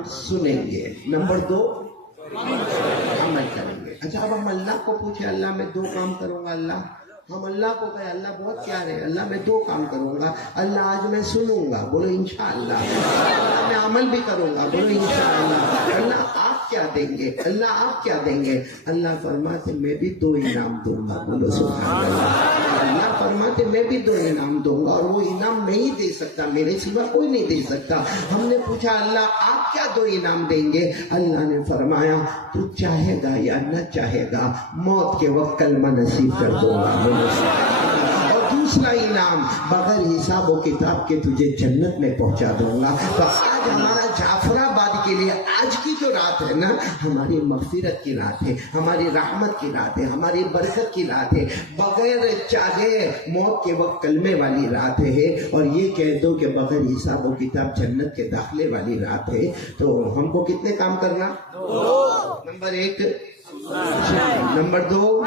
1 سنیں گے, نمبر 2 عمل کریں گے. اچھا اب ہم اللہ کو پوچھے اللہ میں 2 کام کروں گا. اللہ ہم اللہ کو کہے اللہ بہت پیارے, اللہ میں 2 کام کروں گا. اللہ آج میں سنوں گا, بولو انشاءاللہ. اللہ میں عمل بھی کروں گا, بولو انشاءاللہ. اللہ آپ کیا دیں گے, اللہ آپ کیا دیں گے؟ اللہ فرماتے میں بھی 2 انعام دوں گا, بولو سبحان اللہ. اللہ فرماتے میں بھی 2 انعام دوں گا, اور وہ انعام نہیں دے سکتا, میرے سوا کوئی نہیں دے سکتا. ہم نے پوچھا اللہ آپ کیا 2 انعام دیں گے؟ اللہ نے فرمایا تو چاہے گا یا نہ چاہے گا موت کے وقت کلمہ نصیب کر دوں گا. اور دوسرا انعام بغیر حساب و کتاب کے تجھے جنت میں پہنچا دوں گا. تو آج ہمارا جعفر آباد کے لیے آج کی جو رات ہے نا, ہماری مغفرت کی رات ہے, ہماری رحمت کی رات ہے, ہماری برکت کی رات ہے, بغیر چاہے موت کے وقت کلمے والی رات ہے. اور یہ کہہ دو کہ بغیر حساب و کتاب جنت کے داخلے والی رات ہے. تو ہم کو کتنے کام کرنا؟ 2. نمبر 1, نمبر 2,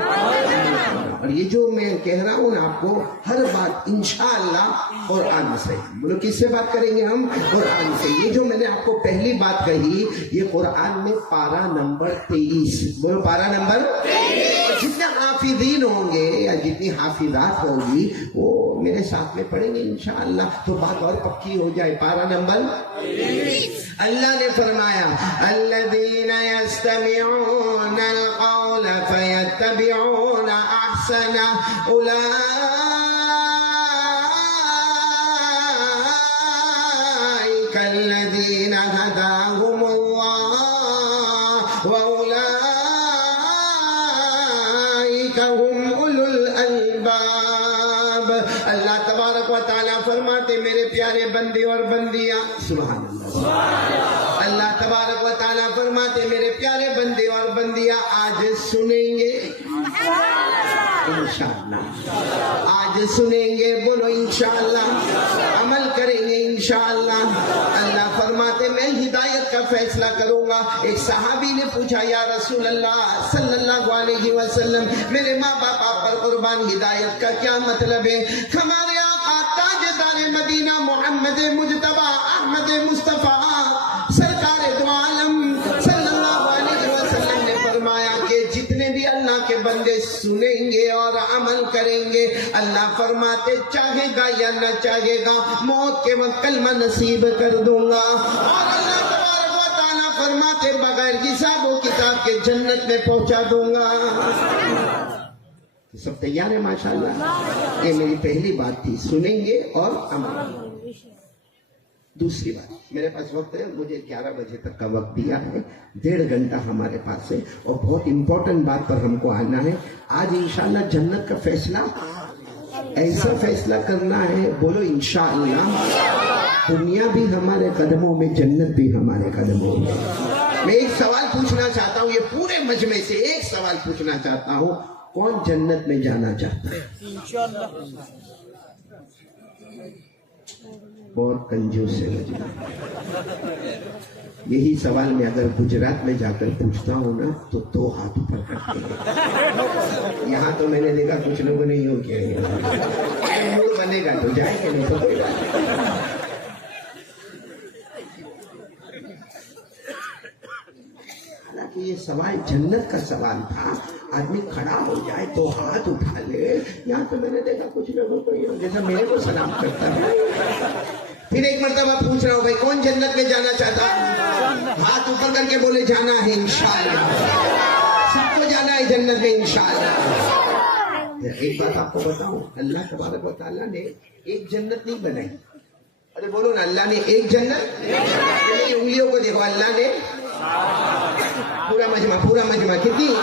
اور یہ جو میں کہہ رہا ہوں نا آپ کو, ہر بات انشاءاللہ قرآن سے. بولو کس سے بات کریں گے ہم؟ قرآن سے. یہ جو میں نے آپ کو پہلی بات کہی یہ قرآن میں پارہ نمبر 23. بولو پارہ نمبر 23. جتنے حافظین ہوں گے یا جتنی حافظات ہوگی وہ میرے ساتھ میں پڑھیں گے انشاءاللہ, تو بات اور پکی ہو جائے. پارہ نمبر 23. اللہ نے فرمایا الذین یستمعون القول فیتبعون احسنہ اولئک الذین ہداہم اللہ واولئک هم اولو الالباب. اللہ تبارک و تعالیٰ فرماتے میرے پیارے بندے اور بندیاں, سبحان اللہ. اللہ تبارک و تعالیٰ فرماتے میرے پیارے بندے اور بندیاں آج سنیں گے انشاءاللہ, آج سنیں گے, بولو انشاءاللہ. عمل کریں گے انشاءاللہ. اللہ فرماتے میں ہدایت کا فیصلہ کروں گا. ایک صحابی نے پوچھا یا رسول اللہ صلی اللہ علیہ وسلم میرے ماں باپ آپ پر قربان, ہدایت کا کیا مطلب ہے؟ ہمارے آقا تاجدار مدینہ محمد مجتبی احمد مصطفیٰ سرکار دو عالم صلی اللہ علیہ وسلم نے فرمایا کہ جتنے بھی اللہ کے بندے سنیں گے اور عمل کریں گے, اللہ فرماتے چاہے گا یا نہ چاہے گا موت کے وقت کلمہ نصیب کر دوں گا. اور اللہ تبارک و تعالیٰ فرماتے بغیر حساب و کتاب کے جنت میں پہنچا دوں گا. سب تیار ہے ماشاءاللہ؟ یہ میری پہلی بات تھی, سنیں گے اور عمل. دوسری بات, میرے پاس وقت ہے, مجھے 11 بجے تک کا وقت دیا ہے, 1.5 گھنٹہ ہمارے پاس ہے, اور بہت امپورٹنٹ بات پر ہم کو آنا ہے. آج انشاءاللہ جنت کا فیصلہ ایسا فیصلہ کرنا ہے, بولو انشاءاللہ. دنیا بھی ہمارے قدموں میں, جنت بھی ہمارے قدموں میں. میں ایک سوال پوچھنا چاہتا ہوں, یہ پورے مجمع سے ایک سوال پوچھنا چاہتا ہوں, کون جنت میں جانا چاہتا ہے؟ بہت کنجوس ہے مجھے. یہی سوال میں اگر گجرات میں جا کر پوچھتا ہوں نا تو 2 ہاتھ اوپر کرتے ہیں. یہاں تو میں نے دیکھا کچھ لوگوں نے یوں کیا, موڈ بنے گا تو جائیں گے, نہیں تو کوئی بات نہیں. حالانکہ یہ سوال جنت کا سوال تھا. آدمی کھڑا ہو جائے 2 ہاتھ اٹھا لے. یہاں تو میں نے دیکھا کچھ لوگوں کو جیسا میرے کو سلام کرتا ہے. پھر ایک مرتبہ پوچھ رہا ہوں بھائی کون جنت میں جانا چاہتا ہے؟ ہاتھ اوپر کر کے بولے جانا ہے انشاءاللہ. سب کو جانا ہے جنت میں انشاءاللہ. ایک بات آپ کو بتاؤں, اللہ تبارک و تعالیٰ نے ایک جنت نہیں بنائی. ارے بولو نا, اللہ نے ایک جنت, انگلیوں کو دیکھو, اللہ نے پورا مجمع کتنی 8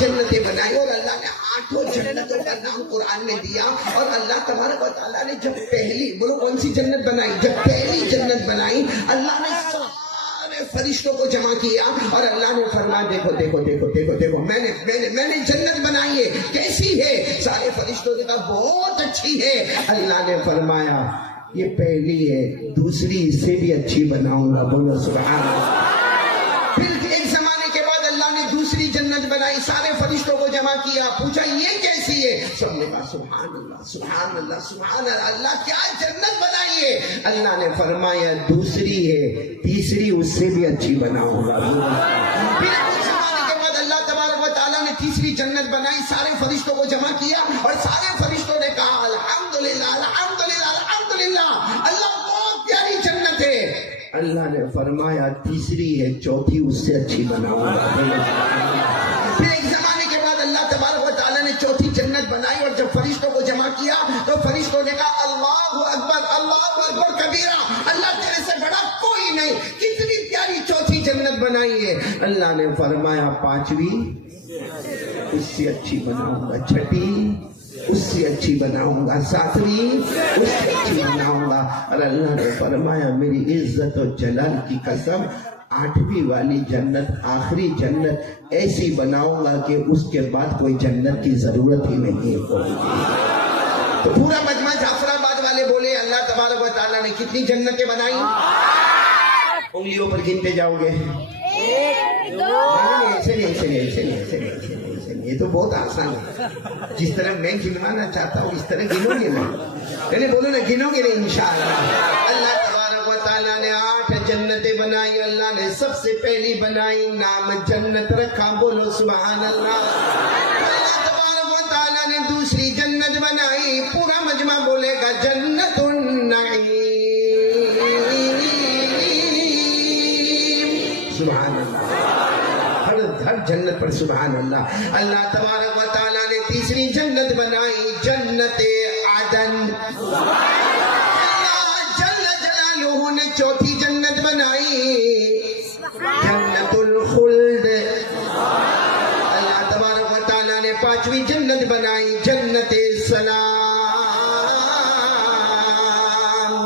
جنتیں بنائی, اور اللہ نے 8 جنتوں کا نام قرآن میں دیا. اور اللہ تبارک و تعالیٰ نے جب پہلی, بولو کون سی جنت بنائی, جب پہلی جنت بنائی اللہ نے سارے فرشتوں کو جمع کیا اور اللہ نے فرمایا دیکھو دیکھو دیکھو دیکھو دیکھو میں نے جنت بنائی ہے, کیسی ہے؟ سارے فرشتوں نے کہا بہت اچھی ہے. اللہ نے فرمایا یہ پہلی ہے, دوسری اس سے بھی اچھی بناؤں گا. بولو سبحان اللہ. پھر ایک زمانے کے بعد اللہ نے دوسری جنت بنائی, سارے فرشتوں کو جمع کیا, پوچھا یہ کیسی ہے؟ سب نے کہا سبحان اللہ سبحان اللہ سبحان اللہ, اللہ کیا جنت بنائی ہے. اللہ نے فرمایا دوسری ہے, تیسری اس سے بھی اچھی بناؤں گا. پھر کچھ زمانے کے بعد اللہ تبارک و تعالیٰ نے تیسری جنت بنائی, سارے فرشتوں کو جمع کیا اور سارے فرشتوں نے کہا الحمدللہ الحمدللہ الحمدللہ, اللہ بہت پیاری جنت ہے. اللہ نے فرمایا تیسری ہے, چوتھی اس سے اچھی بناؤں گا. پھر ایک زمانے کے بعد اللہ تبارک و تعالیٰ نے چوتھی جنت بنائی اور جب فرشتوں کو جمع کیا تو فرشتوں نے کہا اللہ اکبر کبیرہ, اللہ تیرے سے بڑا کوئی نہیں, کتنی پیاری چوتھی جنت بنائی ہے. اللہ نے فرمایا پانچویں اس سے اچھی بناؤں گا, چھٹی اس سے اچھی بناؤں گا, ساتویں اس سے اچھی بناؤں گا. اور اللہ نے فرمایا میری عزت و جلال کی قسم, آٹھویں والی جنت آخری جنت ایسی بناؤں گا کہ اس کے بعد کوئی جنت کی ضرورت ہی نہیں ہوگی. تو پورا مجمع جعفر آباد والے بولے اللہ تبارک و تعالیٰ نے کتنی جنتیں بنائی؟ انگلیوں پر گنتے جاؤ گے. یہ تو بہت آسان ہے, جس طرح میں گنوانا چاہتا ہوں اس طرح گنو گے نا, یعنی بولو نا گنو گے نہیں انشاءاللہ. اللہ تبارک و تعالیٰ نے 8 جنتیں بنائی. اللہ نے سب سے پہلی بنائی, نام جنت رکھا, بولو سبحان اللہ. اللہ تبارک و تعالیٰ نے دوسری جنت بنائی, پورا مجمع بولے گا جنت النعیم. سبحان اللہ, ہر جنت پر سبحان اللہ. اللہ تبارک و تعالیٰ نے تیسری جنت بنائی, جنت عدن. اللہ جل جلالہ نے چوتھی جنت بنائی, جنت الخلد. اللہ تبارک و تعالیٰ نے پانچویں جنت بنائی, جنت سلام.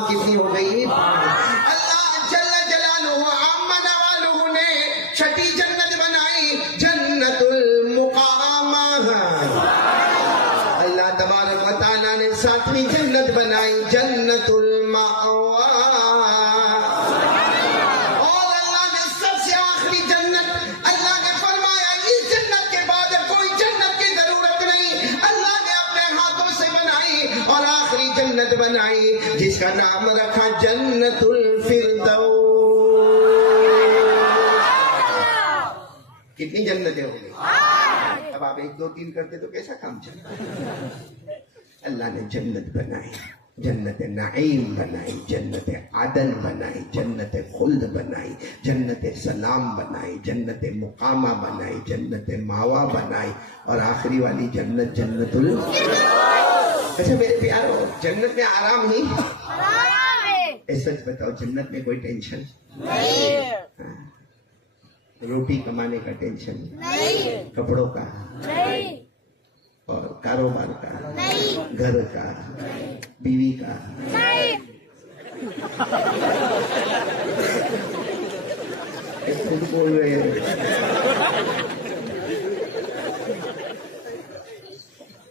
کتنی ہو گئی؟ اللہ جل جلالہ عمن والہ نے چھٹی جنت بنائی, جنت المقامہ. اللہ تبارک و تعالیٰ نے ساتویں جنت بنائی, جنت المأوى. اور اللہ نے سب سے آخری جنت, اللہ نے فرمایا اس جنت کے بعد کوئی جنت کی ضرورت نہیں, اللہ نے اپنے ہاتھوں سے بنائی اور آخری جنت بنائی جس کا نام رکھا جنت الفردوس. کتنی جنتیں ہو گئی؟ اب آپ 1 2 3 کرتے تو کیسا کام چلتا؟ اللہ نے جنت بنائی, جنت نعیم بنائی, جنت عدن بنائی, جنت خلد بنائی, جنت سلام بنائی, جنت مقامہ بنائی, جنت ماوا بنائی, اور آخری والی جنت جنت اچھا میرے پیارو, جنت میں آرام ہی سچ بتاؤ, جنت میں کوئی ٹینشن نہیں, روٹی کمانے کا ٹینشن نہیں, کپڑوں کا نہیں, اور کاروبار کا نہیں, گھر کا بیوی کا نہیں. خود بول رہے ہیں.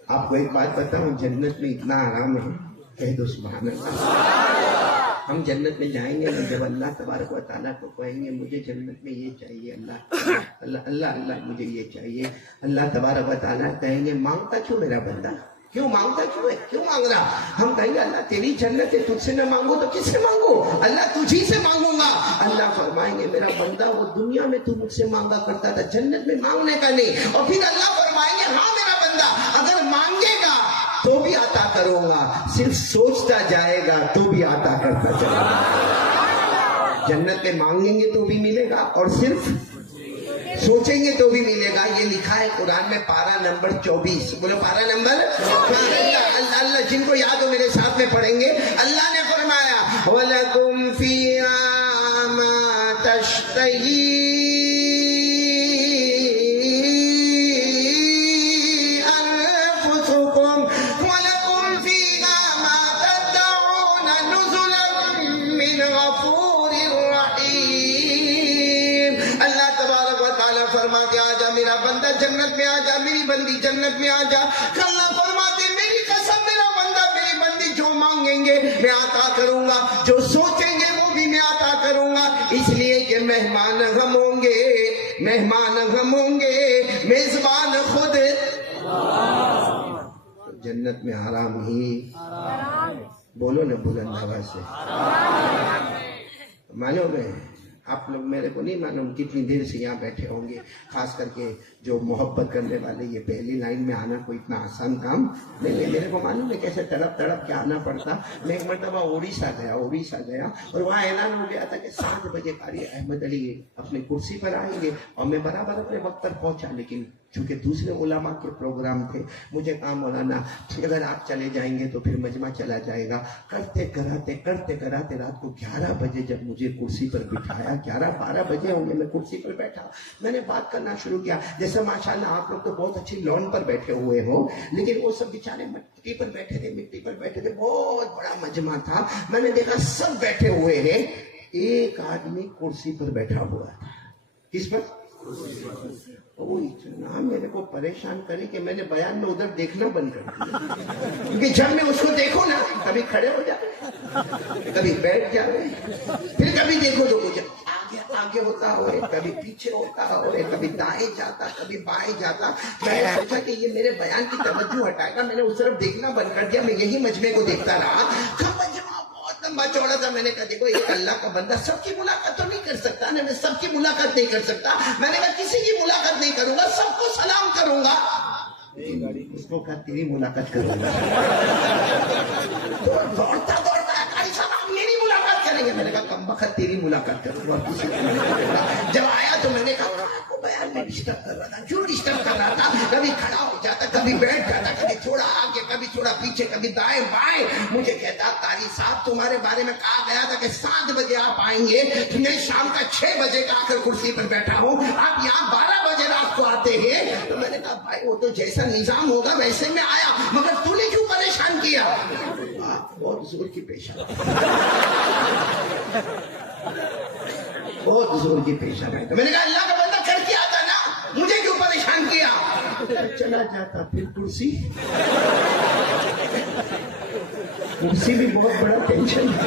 آپ کو ایک بات بتاؤں, جنت میں اتنا آرام ہے, کہہ دو سبحان اللہ. ہم جنت میں جائیں گے جب اللہ تبارک و تعالیٰ کو کہیں گے مجھے جنت میں یہ چاہیے, اللہ اللہ اللہ اللہ مجھے یہ چاہیے, اللہ تبارک و تعالیٰ کہیں گے مانگتا کیوں میرا بندہ, کیوں مانگتا کیوں ہے, کیوں مانگ رہا؟ ہم کہیں گے اللہ تیری جنت ہے, تجھ سے نہ مانگو تو کس سے مانگو؟ اللہ تجھی سے مانگوں گا. اللہ فرمائیں گے میرا بندہ وہ دنیا میں تو مجھ سے مانگا کرتا تھا, جنت میں مانگنے کا نہیں. اور پھر اللہ فرمائیں گے ہاں میرا بندہ اگر مانگے گا تو بھی عطا کروں گا, صرف سوچتا جائے گا تو بھی عطا کرتا جائے گا. جنت میں مانگیں گے تو بھی ملے گا اور صرف سوچیں گے تو بھی ملے گا. یہ لکھا ہے قرآن میں, پارہ نمبر 24. بولو پارہ نمبر. اللہ اللہ جن کو یاد ہو میرے ساتھ میں پڑھیں گے. اللہ نے فرمایا وَلَكُمْ فِيهَا مَا تَشْتَهِي جنت میں آ جا, میری بندی جنت میں آ جا. اللہ فرماتے میری قسم میرا بندہ میری بندی جو مانگیں گے میں عطا کروں گا, جو سوچیں گے وہ بھی میں عطا کروں گا. اس لیے کہ مہمان ہم ہوں گے, مہمان ہم ہوں گے, میزبان خود जन्नत में आराम ही, बोलो ना बुलंद आवाज से। मालूम है आप लोग, मेरे को नहीं मालूम कितनी देर से यहाँ बैठे होंगे, खास करके जो मोहब्बत करने वाले, ये पहली लाइन में आना कोई इतना आसान काम नहीं है। मेरे को मालूम है कैसे तड़प तड़प के आना पड़ता। मैं एक मरतबा उड़ीसा गया और वहाँ ऐलान हो गया था कि 7 बजे कारी अहमद अली अपनी कुर्सी पर आएंगे और मैं बराबर अपने वक्त पर पहुंचा, लेकिन चूंकि दूसरे उलमा के प्रोग्राम थे, मुझे कहा मौलाना अगर आप चले जाएंगे तो फिर मजमा चला जाएगा। करते कराते रात को 11 बजे जब मुझे कुर्सी पर बिठाया, 11-12 बजे होंगे, मैं कुर्सी पर बैठा, मैंने बात करना शुरू किया। जैसे माशाल्लाह आप लोग तो बहुत अच्छी लॉन पर बैठे हुए हो, लेकिन वो सब बेचारे मिट्टी पर बैठे थे, बहुत बड़ा मजमा था। मैंने देखा सब बैठे हुए हैं, एक आदमी कुर्सी पर बैठा हुआ था। किस पर? वो इतना मेरे को परेशान करे कि मैंने बयान में उधर देखना बंद कर दिया, क्योंकि जब मैं उसको देखो ना, कभी खड़े हो जाए, कभी बैठ जाए, फिर कभी देखो तो कुछ आगे होता हो, कभी पीछे होता हो, कभी दाएं जाता, कभी बाएं जाता। मैंने सोचा कि ये मेरे बयान की तवज्जो हटाएगा, मैंने उस तरफ देखना बंद कर दिया। मैं यही मजमे को देखता रहा। लंबा चौड़ा था। मैंने कहा देखो एक अल्लाह का बंदा सबकी मुलाकात तो नहीं कर सकता ना, मैं सबकी मुलाकात नहीं कर सकता। मैंने कहा किसी की मुलाकात नहीं करूंगा, सबको सलाम करूंगा। उसको कहा तेरी मुलाकात करूंगा। तो दौड़ता साहब मेरी मुलाकात करेंगे। मैंने कहा कमबख्त तेरी मुलाकात करूंगा, किसी की। जब आया तो मैंने कहा आपको बयान में डिस्टर्ब कर रहा था। क्यों डिस्टर्ब कर रहा था? कभी खड़ा हो जाता, कभी बैठ जाता, कभी थोड़ा आगे, कभी थोड़ा पीछे, कभी दाएं बाएं। मुझे कहता कारी साहब तुम्हारे बारे में कहा गया था कि 7 बजे आप आएंगे, मैं शाम का 6 बजे का आकर कुर्सी पर बैठा हूँ, आप यहाँ 12 बजे रात को आते हैं। तो मैंने कहा भाई वो तो जैसा निजाम होगा वैसे में आया, मगर तूने क्यों परेशान किया? बहुत जोर की पेशा, बहुत जोर की पेशा है। तो मैंने कहा अल्लाह का बंदा करके आता ना, मुझे क्यों परेशान किया? चला जाता। फिर कुर्सी भी बहुत बड़ा टेंशन है।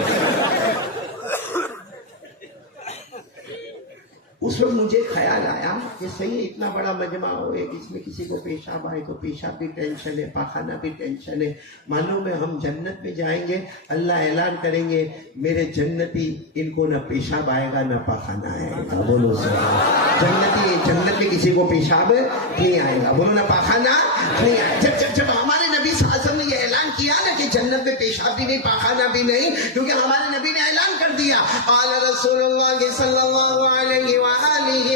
उस वक्त मुझे ख्याल आया कि सही इतना बड़ा मजमा हो, इसमें किसी को पेशाब आए तो पेशाब भी टेंशन है, पाखाना भी टेंशन है। मालूम है हम जन्नत में जाएंगे, अल्लाह ऐलान करेंगे मेरे जन्नती, इनको ना पेशाब आएगा ना पाखाना आएगा। बोलो जन्नत में किसी को पेशाब नहीं आएगा, बोलो ना पाखाना नहीं आएगा। जब हमारे नबी सल्लल्लाहु अलैहि वसल्लम ने ये ऐलान किया ना कि जन्नत में पेशाब भी नहीं, पाखाना भी नहीं, क्योंकि हमारे नबी ने ऐलान कर दिया आला रसूलुल्लाह सल्लल्लाहु अलैहि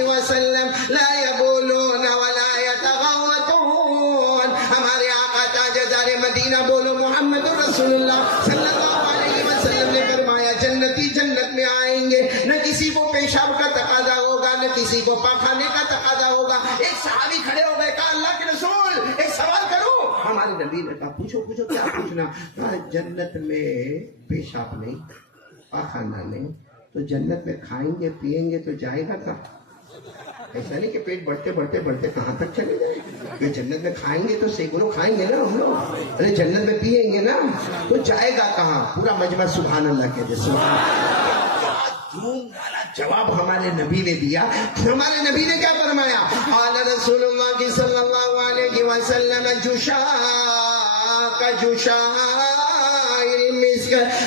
वसल्लम ला यबूलून वला यतगव्वतून। हमारे आका ताजदार मदीना बोलो मोहम्मद रसूलुल्लाह सल्लल्लाहु अलैहि वसल्लम ने फरमाया जन्नती जन्नत में आएंगे, न किसी को पेशाब का तकाजा होगा, न किसी को पाखाने का तकाजा होगा। एक सहाबी खड़े हो गए, कहा अल्लाह के रसूल एक सवाल करूं? हमारे नबी ने कहा पूछो क्या पूछना? जन्नत में पेशाब नहीं, पाखाना नहीं, तो जन्नत में खाएंगे पिएंगे तो जाएगा कहाँ? ऐसा नहीं कि पेट बढ़ते कहाँ तक चले जाए। जन्नत में खाएंगे तो सैकड़ों खाएंगे ना हम लोग, अरे जन्नत में पिएंगे ना तो जाएगा कहाँ? पूरा मजमा सुभान अल्लाह कहते। जवाब हमारे नबी ने दिया। हमारे नबी ने क्या फरमाया? आला रसूलुल्लाह सल्लल्लाहु अलैहि वसल्लम जुशा का जुशा।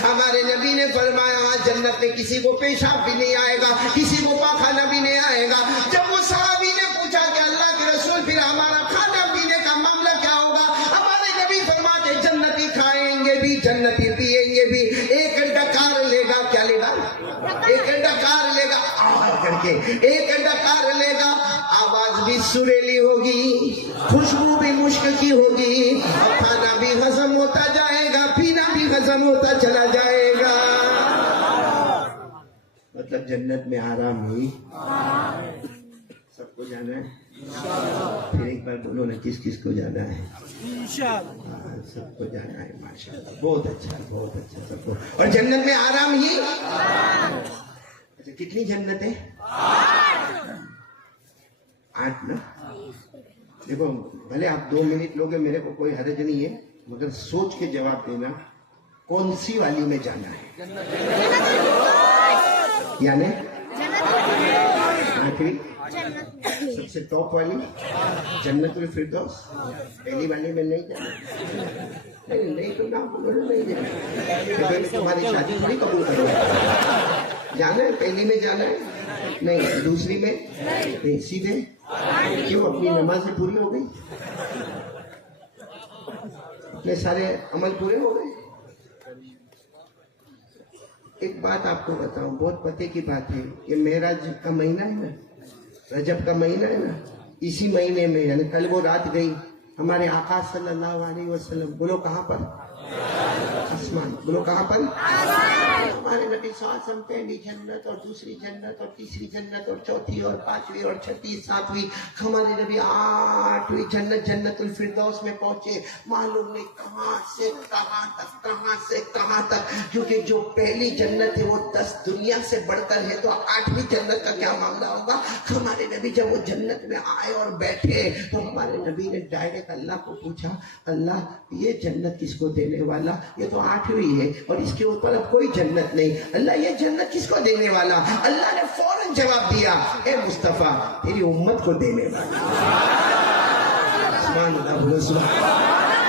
हमारे नबी ने फरमाया जन्नत में किसी को पेशाब भी नहीं आएगा, किसी को पाखाना भी नहीं आएगा। जब वो सहाबी ने पूछा कि अल्लाह के रसूल फिर हमारा खाना पीने का मामला क्या होगा? हमारे नबी फरमाते जन्नती खाएंगे भी जन्नती पिएंगे भी। एक डकार लेगा, क्या लेगा? एक डकार लेगा करके, एक डकार लेगा, आवाज भी सुरीली होगी, खुशबू भी मुश्क की होगी, और खाना भी हजम होता जाएगा, पीना भी हजम होता चला जाएगा। मतलब जन्नत में आराम ही सबको जाना है। फिर एक बार बोलो ना किस किस को जाना है? सबको जाना है माशाअल्लाह। बहुत अच्छा सबको। और जन्नत में आराम ही। अच्छा कितनी जन्नत है? 8 ना। देखो भले आप 2 मिनट लोगे, मेरे को कोई हर्ज नहीं है, मगर सोच के जवाब देना कौन सी वाली में जाना है? यानी 8वीं सबसे टॉप वाली जन्नतुल फिरदौस, पहली वाली में नहीं जाना। नहीं तो ना बोलो, नहीं जाना। तो तुम्हारी शादी थोड़ी कबूल करो, जाना है पहली में जाना है, नहीं दूसरी में नहीं, सीधे क्यों? अपनी नमाज़ें पूरी हो गई, अपने सारे अमल पूरे हो गए। एक बात आपको बताऊं, बहुत पते की बात है, ये मेराज का महीना है ना, रजब का महीना है ना, इसी महीने में यानी कल वो रात गई हमारे आका सल्लल्लाहु अलैहि वसल्लम, बोलो कहाँ पर? आसमान। बोलो कहाँ पर? हमारे नबी सल्लल्लाहु पहली जन्नत और दूसरी जन्नत और तीसरी जन्नत और चौथी और पांचवी और छठी सातवीं, हमारे नबी आठवीं जन्नत जन्नतुल फिरदौस में पहुंचे। मालूम नहीं कहाँ से कहाँ तक, कहाँ से कहाँ तक, क्योंकि जो पहली जन्नत है वो 10 दुनिया से बढ़कर है, तो 8वीं जन्नत का क्या मामला होगा। हमारे नबी जब वो जन्नत में आए और बैठे तो हमारे नबी ने डायरेक्ट अल्लाह को पूछा, अल्लाह ये जन्नत किसको देने वाला? ये तो 8वीं है और इसके ऊपर अब कोई जन्नत नहीं, अल्लाह ये जन्नत किसको देने वाला? अल्लाह ने फौरन जवाब दिया, ए मुस्तफा तेरी उम्मत को देने वाला। सुभान अल्लाह, बोलो सुभान अल्लाह।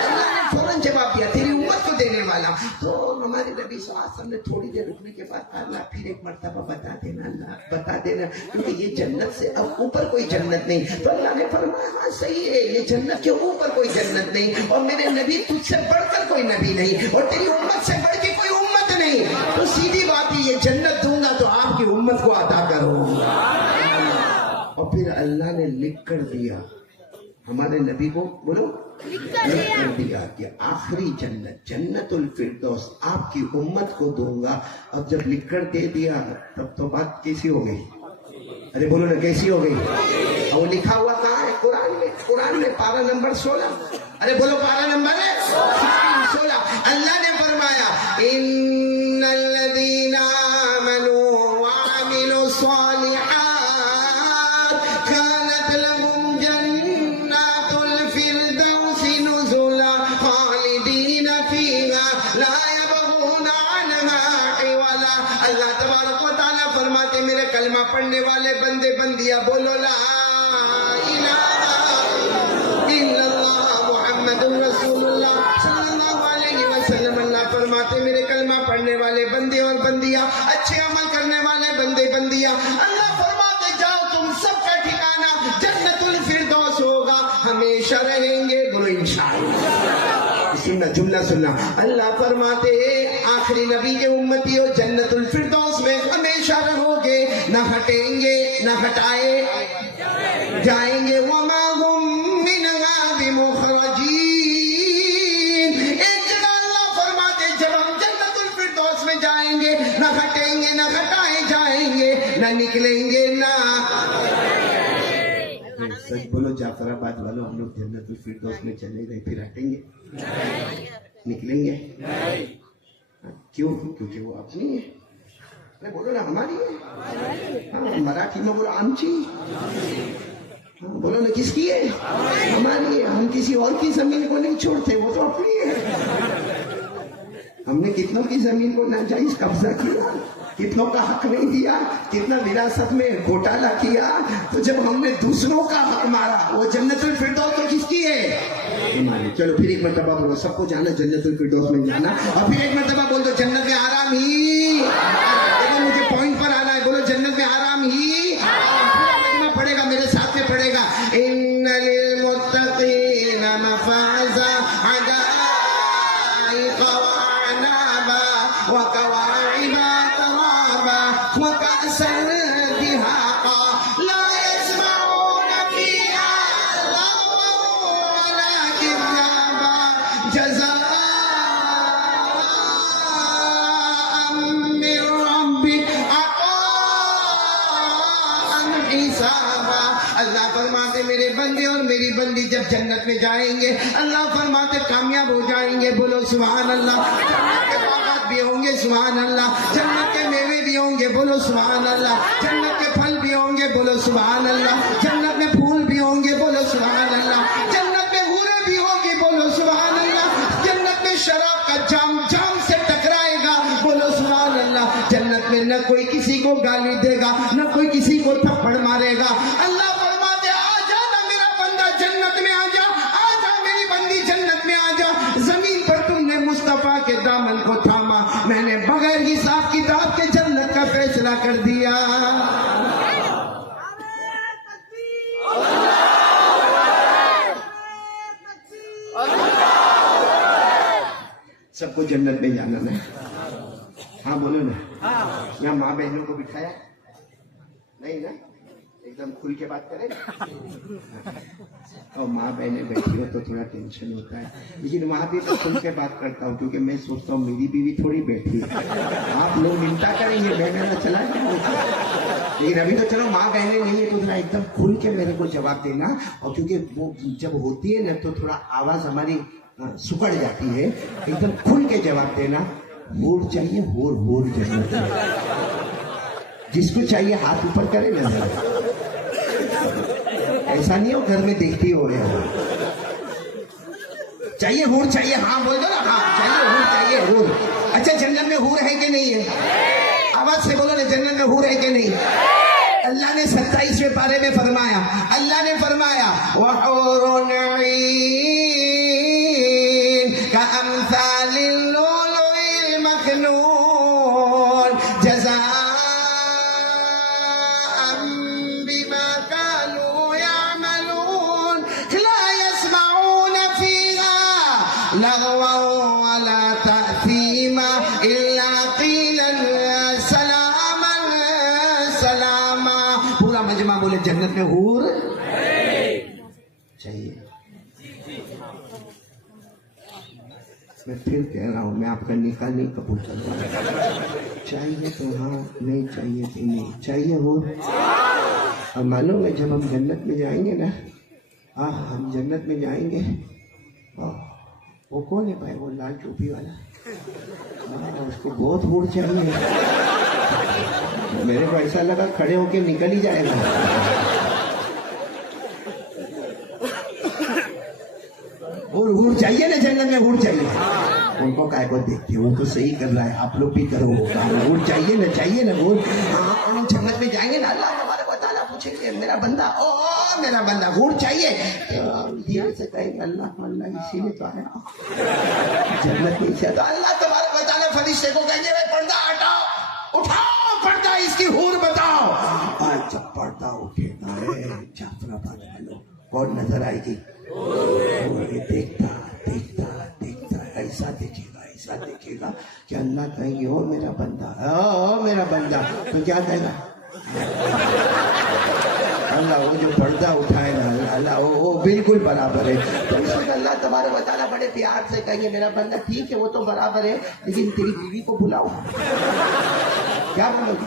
अल्लाह ने फौरन जवाब दिया, तेरी उम्मत को देने वाला। तो हमारे नबी सल्लल्लाहु अलैहि वसल्लम ने थोड़ी देर रुकने के बाद कहा, अल्लाह फिर एक मर्तबा बता देना, अल्लाह बता देना, क्योंकि ये जन्नत से अब ऊपर कोई जन्नत नहीं। तो अल्लाह ने फरमाया, हाँ सही है, ये जन्नत के ऊपर कोई जन्नत नहीं, और मेरे नबी तुझसे बढ़कर कोई नबी नहीं, और तेरी उम्मत से बढ़ के कोई उम्मत नहीं। तो सीधी बात है, ये जन्नत दूंगा तो आपकी उम्मत को अता करूंगा। और फिर अल्लाह ने लिख कर दिया हमारे नबी को, बोलो लिख कर दिया कि आखिरी जन्नत जन्नतुल फिरदौस आपकी उम्मत को दूंगा। अब जब लिख कर दे दिया तब तो बात कैसी हो गई? अरे बोलो ना, कैसी हो गई? और वो लिखा हुआ कहाँ है? कुरान में। कुरान में पारा नंबर 16। अरे बोलो पारा नंबर 16। अल्लाह ने फरमाया, इन्नल्लज़ीना आमनू व अमिलुस सालिहात कानत लहुम जन्नातुल फिरदौसी नुज़ुला खालिदीना फीहा ला यबगूना अन्हा हिवला। अल्लाह तबारक व तआला फरमाते, मेरे कलमा पढ़ने वाले बंदे बंदियां बोलो ला इलाहा इल्लल्लाह मुहम्मदुर रसूलुल्लाह सल्लल्लाहु अलैहि वसल्लम। अल्लाह फरमाते, मेरे कलमा पढ़ने वाले बंदे और बंदियां, अच्छे अमल करने वाले बंदे बंदियां, अल्लाह फरमाते जाओ तुम सबका ठिकाना जन्नतुल फिरदौस होगा, हमेशा रहेंगे। बोलो इंशाअल्लाह। सुनना, जुमला सुनना। अल्लाह फरमाते, आखिरी नबी के उम्मती हो, जन्नतुल फिरदौस में हमेशा रहोगे, न हटेंगे न हटाए जाएंगे। वमा हुम मिनहा बिमुखरजीन। एक जगह अल्लाह फरमाते, जब हम जन्नतुल फिरदौस में जाएंगे, न हटेंगे न हटाए जाएंगे, न निकलेंगे ना। सच बोलो जाफराबाद वालों, हम लोग जन्नतुल फिरदौस में चले गए फिर हटेंगे? निकलेंगे? क्यों? क्योंकि वो अपनी है। अरे बोलो ना, हमारी है। हाँ, मराठी में बोलो आमची। हाँ, बोलो ना, किसकी है? हमारी है। हम किसी और की जमीन को नहीं छोड़ते, वो तो अपनी है। हमने कितनों की जमीन को नाजायज कब्जा किया, कितनों का हक नहीं दिया, कितना विरासत में घोटाला किया। तो जब हमने दूसरों का हक मारा, वो जन्नतुल फिरदौस तो किसकी है? हमारी। चलो फिर एक मरतबा बोलो, सबको जाना जन्नतुल फिरदौस में जाना, और फिर एक मरतबा बोल दो, जन्नत में आराम ही। देखो मुझे पॉइंट पर आना है, बोलो जन्नत में आराम ही। पूरा पड़ेगा, मेरे साथ में पड़ेगा, इन्ना लिल मुत्तकीना मफाज़ा हदाइक़ व अनाबा व कवाइबा तराबा व कअसन दिहाक़ा ला यस्मऊना फ़ीहा लग़वन वला किज़्ज़ाबा जज़ाअन मिन रब्बिक अताअन हिसाबा। अल्लाह फरमाते, मेरे बंदे और मेरी बंदी जब जन्नत में जाएंगे, अल्लाह फरमाते कामयाब हो जाएंगे। बोलो सुभान अल्लाह। जन्नत के बागात भी होंगे, सुभान अल्लाह। जन्नत के मेवे भी होंगे, बोलो सुभान अल्लाह। जन्नत के फल भी होंगे, बोलो सुभान अल्लाह। जन्नत में फूल भी होंगे, बोलो सुभान अल्लाह। जन्नत में हूरें भी होंगी, बोलो सुभान अल्लाह। जन्नत में शराब का जाम जाम से टकराएगा, बोलो सुभान अल्लाह। जन्नत में न कोई किसी को गाली देगा, न कोई किसी को थप्पड़ मारेगा। अल्लाह सबको जन्नत में जाना ना? हाँ बोलो ना। यहाँ माँ बहनों को बिठाया नहीं ना? एकदम खुल के बात करें। और माँ बहनें बैठी हो तो थोड़ा टेंशन होता है, लेकिन वहाँ भी तो खुल के बात करता हूँ, क्योंकि मैं सोचता हूँ मेरी बीवी थोड़ी बैठी है। आप लोग मिलता करेंगे, मैं मेरा चला जाऊंगा, लेकिन अभी तो चलो माँ बहनें नहीं है तो थोड़ा एकदम खुल के मेरे को जवाब देना। और क्योंकि वो जब होती है ना तो थोड़ा आवाज हमारी सुकड़ जाती है, एकदम खुल के जवाब देना। होर चाहिए, होर जन्नत है। जिसको चाहिए हाथ ऊपर करे ना, ऐसा नहीं हो घर में देखती हो रहे हो। चाहिए हूर चाहिए, हाँ बोल दो ना, हाँ चाहिए हूर, चाहिए हूर। अच्छा जन्नत में हूर है कि नहीं है? आवाज से बोलो ना, जन्नत में हूर है कि नहीं? अल्लाह ने 27वें पारे में फरमाया, अल्लाह ने फरमाया वहूरुन ईन कअमसालिल लुलुइल मकनून जज़ाअन बिमा कानू यअमलून ला यस्मऊन फीहा लग़वन वला तअसीमा इल्ला क़ीलन सलामन सलामा। पूरा मजमा बोले जन्नत में हूर चाहिए। मैं फिर कह रहा हूँ, मैं आपका निकाह नहीं कबूल करूँगा। चाहिए तो हाँ, नहीं चाहिए तो नहीं। चाहिए हूर। और मालूम है जब हम जन्नत में जाएंगे ना, हम जन्नत में जाएंगे, वो कौन है भाई? वो लाल टोपी वाला, उसको बहुत हूर चाहिए। मेरे को ऐसा लगा खड़े होके निकल ही जाएगा। और हूर चाहिए ना जन्नत में, हूर चाहिए। उनको काय को देखते हो, वो तो सही कर रहा है, आप लोग भी करो। हूर चाहिए ना, चाहिए ना हूर। हम जन्नत में जाएंगे ना, अल्लाह हमारे को ताला पूछेंगे मेरा बंदा, ओ मेरा बंदा हूर चाहिए, धीरे से कहेंगे अल्लाह अल्लाह इसीलिए तो आया जन्नत में से। तो अल्लाह तुम्हारे को ताला फरिश्ते को कहेंगे पर्दा हटाओ, उठाओ पर्दा, इसकी हूर बताओ। आज जब पर्दा उठेगा जाफराबाद वालों, कौन नजर आएगी? देखता देखता देखता ऐसा देखेगा कि अल्लाह कहेंगे ओ मेरा बंदा, ओ मेरा बंदा। तो क्या कहेगा अल्लाह? वो जो पर्दा उठाए ना अल्लाह, वो बिल्कुल बराबर है। तो इसलिए अल्लाह तबारक व तआला बड़े प्यार से कहेंगे मेरा बंदा ठीक है वो तो बराबर है, लेकिन तेरी बीवी को बुलाओ। क्या बोलोगे?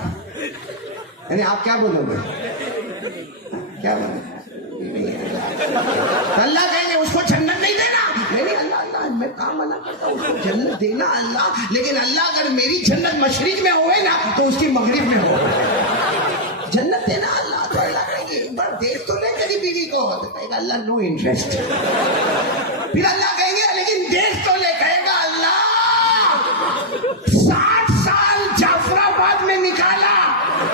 यानी आप क्या बोलोगे? क्या बोलोगे? अल्लाह कहेंगे उसको जन्नत नहीं देना। नहीं अल्लाह अल्लाह मैं काम मना करता हूँ, उसको जन्नत देना अल्लाह, लेकिन अल्लाह अगर मेरी जन्नत मशरिक में होवे ना तो उसकी मगरिब में हो, जन्नत देना अल्लाह। तो अल्लाह कहेंगे एक बार देख तो ले तेरी बीवी को, तो कहेगा अल्लाह नो इंटरेस्ट। फिर अल्लाह कहेंगे लेकिन देख तो ले, कहेगा अल्लाह 60 साल जाफराबाद में निकाला,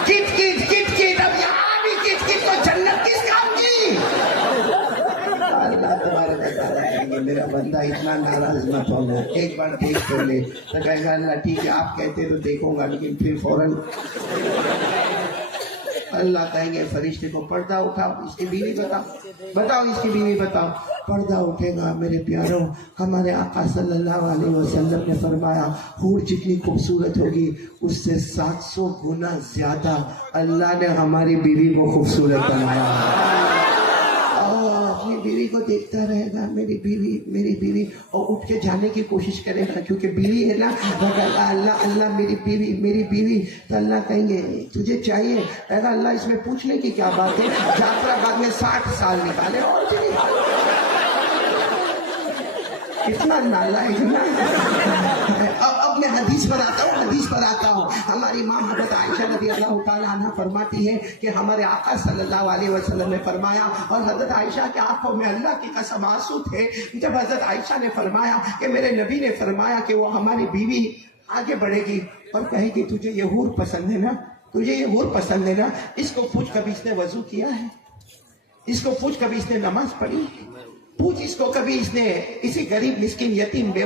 किट किट किट किट, अब यहाँ भी किट किट, तो जन्नत किस काम की? अल्लाह तुम्हारे बताएंगे मेरा बंदा इतना नाराज मत होना, एक बार देख तो ले। तो कहेगा अल्लाह ठीक है आप कहते तो देखूंगा, लेकिन फिर फौरन अल्लाह कहेंगे फरिश्ते को पर्दा उठाओ, इसकी बीवी बताओ इसकी बीवी बताओ। पर्दा उठेगा। मेरे प्यारों, हमारे आका सल्लल्लाहु अलैहि वसल्लम ने फरमाया हूर जितनी खूबसूरत होगी उससे 700 गुना ज्यादा अल्लाह ने हमारी बीवी को खूबसूरत बनाया। अपनी बीवी को देखता रहेगा, मेरी बीवी, और उठ के जाने की कोशिश करेगा, क्योंकि बीवी है ना। अल्लाह अल्लाह मेरी बीवी। तो अल्लाह कहेंगे तुझे चाहिए? कहेगा अल्लाह इसमें पूछने की क्या बात है, जाफराबाद में 60 साल निकाले और कितना नालायक ना। अब मैं हदीस पर आता हूँ। हमारी माँ हज़रत आयशा रज़ियल्लाहु ताला अन्हा फरमाती है कि हमारे आका सल्लल्लाहु अलैहि वसल्लम ने फरमाया, और हज़रत आयशा के आंखों में अल्लाह की कसम आंसू थे जब हज़रत आयशा ने फरमाया कि मेरे नबी ने फरमाया कि वो हमारी बीवी आगे बढ़ेगी और कहेगी तुझे ये हूर पसंद है ना, तुझे ये हूर पसंद है ना। इसको पूछ कभी इसने वजू किया है? इसको पूछ कभी इसने नमाज पढ़ी? पूछ इसको कभी इसने किसी गरीब मिस्किन यतीम बेवा